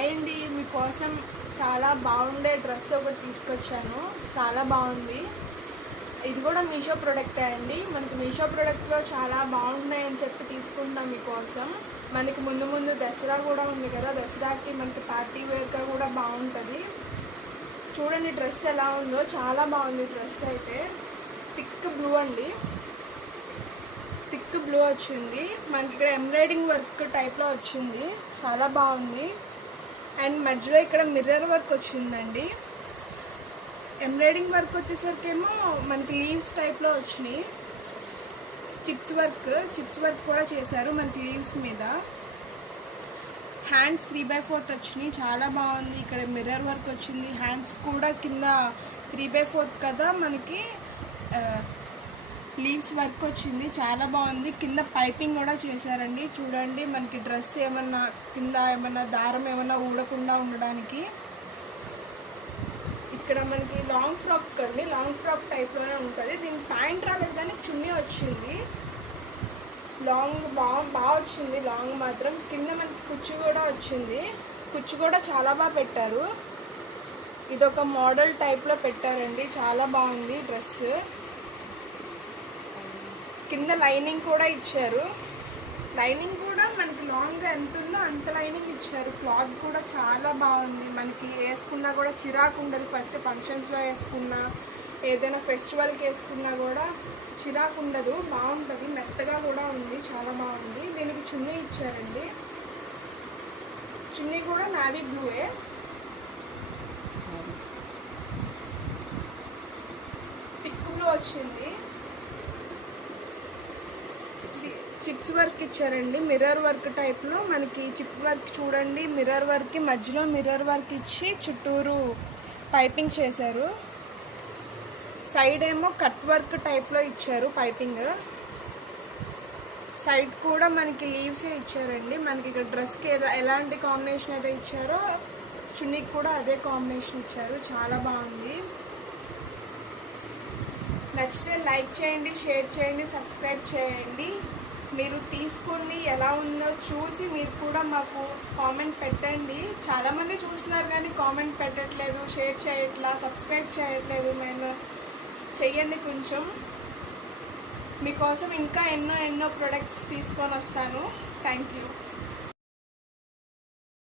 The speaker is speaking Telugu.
హాయ్ అండి, మీకోసం చాలా బాగుండే డ్రెస్ ఒకటి తీసుకొచ్చాను. చాలా బాగుంది. ఇది కూడా మీషో ప్రోడక్టే అండి. మనకి మీషో ప్రోడక్ట్లో చాలా బాగున్నాయని చెప్పి తీసుకుంటాం మీకోసం. మనకి ముందు దసరా కూడా ఉంది కదా, దసరాకి మనకి పార్టీ వేర్గా కూడా బాగుంటుంది. చూడండి డ్రెస్ ఎలా ఉందో, చాలా బాగుంది డ్రెస్ అయితే. థిక్ బ్లూ అండి, థిక్ బ్లూ వచ్చింది. మనకి ఇక్కడ ఎంబ్రాయిడింగ్ వర్క్ టైప్లో వచ్చింది, చాలా బాగుంది. అండ్ మధ్యలో ఇక్కడ మిర్రర్ వర్క్ వచ్చిందండి. ఎంబ్రాయిడింగ్ వర్క్ వచ్చేసరికేమో మనకి లీవ్స్ టైప్లో వచ్చినాయి. చిప్స్ వర్క్ కూడా చేశారు మనకి లీవ్స్ మీద. హ్యాండ్స్ 3/4 వచ్చినాయి, చాలా బాగుంది. ఇక్కడ మిర్రర్ వర్క్ వచ్చింది. హ్యాండ్స్ కూడా కింద 3/4 కదా, మనకి లీవ్స్ వర్క్ వచ్చింది, చాలా బాగుంది. కింద పైపింగ్ కూడా చేశారండి. చూడండి మనకి డ్రెస్ ఏమన్నా కింద ఏమన్నా దారం ఏమన్నా ఊడకుండా ఉండడానికి. ఇక్కడ మనకి లాంగ్ ఫ్రాక్ అండి, లాంగ్ ఫ్రాక్ టైప్లోనే ఉంటుంది. దీనికి ప్యాంట్ రాలేదు కానీ చున్నీ వచ్చింది. లాంగ్ బాగా వచ్చింది, లాంగ్ మాత్రం. కింద మనకి కుచ్చు కూడా వచ్చింది. కుచ్చు కూడా చాలా బాగా పెట్టారు. ఇదొక మోడల్ టైప్లో పెట్టారండి, చాలా బాగుంది డ్రెస్. కింద లైనింగ్ కూడా ఇచ్చారు. లైనింగ్ కూడా మనకి లాంగ్ ఎంత ఉందో అంత లైనింగ్ ఇచ్చారు. క్లాత్ కూడా చాలా బాగుంది. మనకి వేసుకున్నా కూడా చిరాకు ఉండదు. ఫస్ట్ ఫంక్షన్స్లో వేసుకున్నా, ఏదైనా ఫెస్టివల్కి వేసుకున్నా కూడా చిరాకు ఉండదు, బాగుంటుంది. మెత్తగా కూడా ఉంది, చాలా బాగుంది. దీనికి చున్నీ ఇచ్చారండి. చున్నీ కూడా నావీ బ్లూయే. థిక్ బ్లూ వచ్చింది. చిప్స్ వర్క్ ఇచ్చారండి, మిర్రర్ వర్క్ టైప్లో. మనకి చిప్ వర్క్ చూడండి, మిర్రర్ వర్క్కి మధ్యలో మిర్రర్ వర్క్ ఇచ్చి చుట్టూరు పైపింగ్ చేశారు. సైడ్ ఏమో కట్ వర్క్ టైప్లో ఇచ్చారు పైపింగ్. సైడ్ కూడా మనకి లీవ్సే ఇచ్చారండి. మనకి ఇక్కడ డ్రెస్కి ఎలాంటి కాంబినేషన్ అయితే ఇచ్చారో చున్నీకి కూడా అదే కాంబినేషన్ ఇచ్చారు, చాలా బాగుంది. నచ్చితే లైక్ చేయండి, షేర్ చేయండి, సబ్స్క్రైబ్ చేయండి. మీరు తీసుకొని ఎలా ఉందో చూసి మీరు కూడా మాకు కామెంట్ పెట్టండి. చాలామంది చూస్తున్నారు కానీ కామెంట్ పెట్టట్లేదు, షేర్ చేయట్లా, సబ్స్క్రైబ్ చేయట్లేదు. నేను చెయ్యండి కొంచెం. మీకోసం ఇంకా ఎన్నో ప్రొడక్ట్స్ తీసుకొని వస్తాను. Thank you.